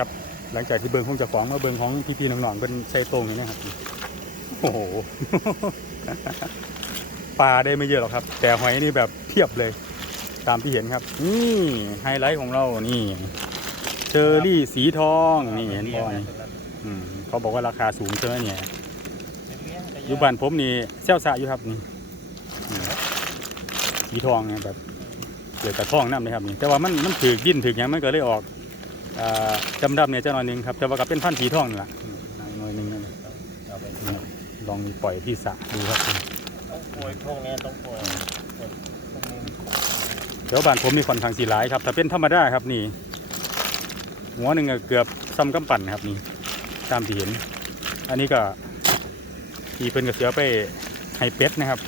ครับ หลังจากที่เบิงของจ้าของมาเบิงของพี่ๆน้องๆเป็นใส่ตรงนี่นะครับ โอ้โห ปลาได้ไม่เยอะหรอกครับ แต่หอยนี่แบบเทียบเลย ตามที่เห็นครับ นี่ไฮไลท์ของเรา นี่เชอรี่สีทอง นี่เห็นบ่อยเขาบอกว่าราคาสูงใช่ไหมเนี่ยอยู่บ้านผมนี่เซี่ยวซาอยู่ครับนี่สีทองเนี่ยแบบเกี่ยวกับทองน้ำเลยครับนี่แต่ว่ามันมันถือดิ้นถือยังมันก็เลยออก อ่าดำดำๆเนี่ยเจ้าหน่อยหนึงครับแต่ว่าก็เป็นพันธุ์สีทองนี่แหละอืมหน่อยหนึงนั่นเอาไปนี่ลองปล่อยที่สระดูครับต้องป่วยพวกนี้ต้องป่วยป่วยพวกนี้เดี๋ยวบ้านผมนี่ค่อนข้างสีหลายครับถ้าเป็นธรรมดาครับนี่ หัวหนึ่งก็เกือบซ้ำกำปั่นครับนี่ตามที่เห็น อันนี้ก็ที่เพิ่นก็เสียไปให้เป็ดนะครับ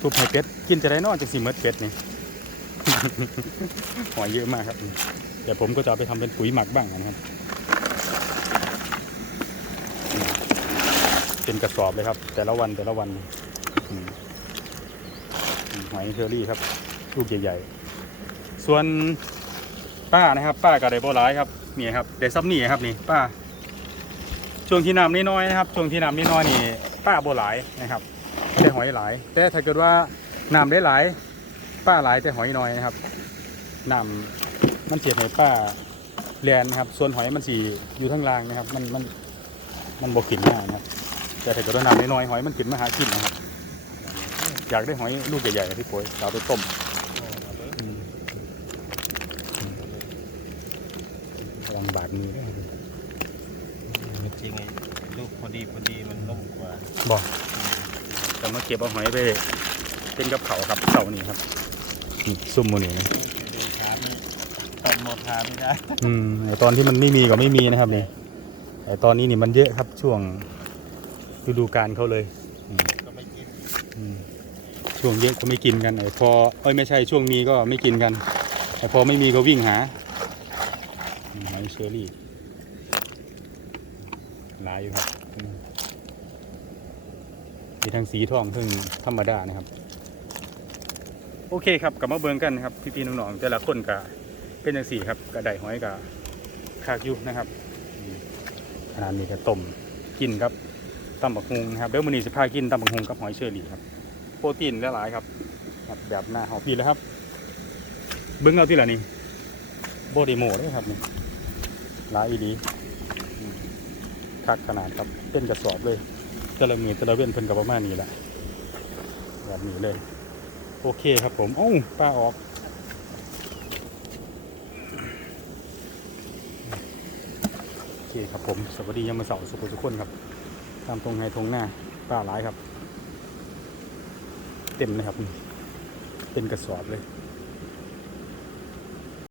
ทุบให้เป็ดกินจะได้นอนจังสีเมดเป็ดนี่หอยเยอะมากครับเดี๋ยวผมก็จะไปทำเป็นปุ๋ยหมักบ้างนะครับ เป็นกระสอบเลยครับ แต่ละวันแต่ละวันหอยเชอรี่ครับลูกใหญ่ๆ ส่วนป้านะครับ ป้าก็ได้บ่หลายครับนี่ครับได้ซับนี่ครับนี่ป้า ช่วงที่น้ำน้อยๆนะครับ ช่วงที่น้ำน้อยๆนี่ป้าบ่หลายนะครับแต่หอยหลาย แต่ถ้าเกิดว่าน้ำได้หลาย ป้าหลายแต่หอยน้อยนะครับน้ำ มันเสียให้ป้าแลนนะครับ ส่วนหอยมันสีอยู่ข้างล่างนะครับ มันมันมันบกขึ้นง่ายนะครับ แต่ถ้าเกิดว่าน้ำน้อยๆหอยมันขึ้นมาหากินนะครับ อยากได้หอยลูกใหญ่ๆที่ป่วยเราเอาไปต้มอืมระวังบาดมือด้วยครับจริงไอ้ลูกพอดีพอดีมันนุ่มกว่าบอกจะมาเก็บเอาหอยไปเป็นกับเขาวครับเขานี่ครับนี่ซุ่มโมนี่นะดูถาม ตอนโมทาไม่ได้อืมไอตอนที่มันไม่มีก็ไม่มีนะครับนี่ไอตอนนี้นี่มันเยอะครับช่วงฤดูกาลเขาเลยอืมก็ไม่กินอืมช่วงเยอะก็ไม่กินกันไอพอเอ้ยไม่ใช่ช่วงมีก็ไม่กินกันไอพอไม่มีก็วิ่งหาอืมหอยเชอรี่หลายอยู่ครับอืมมีทั้งสีทองทั้งธรรมดานะครับ โอเคครับกลับมาเบิ่งกันนะครับ พี่ๆน้องๆแต่ละคนก็ เป็นอย่างสี่ครับกระไดหอยกับคากอยุนะครับขนาดนี้ก็ต้มกินครับตำบักฮุงนะครับเดี๋ยวมื้อนี้สิพากินตำบักฮุงกับหอยเชอรี่ครับ โปรตีนหลายๆครับแบบหน้าหอพี่แล้วครับ เบิ้งเอาที่ละนี่โบดีโมเลยครับนี่ลายอีดีคักขนาดครับเป็นกระสอบเลยแต่ละมือแต่ละเว้นเพิ่นกับประมาณนี้แหละแบบนี้เลย โอเคครับผมโอ้าป้าออก โอ เคครับผม สวัสดียามอเสาร์สุขทุกคนครับ ตามตรงไฮทงหน้าป้าหลายครับ เต็มเลยครับ เป็นกระสอบเลย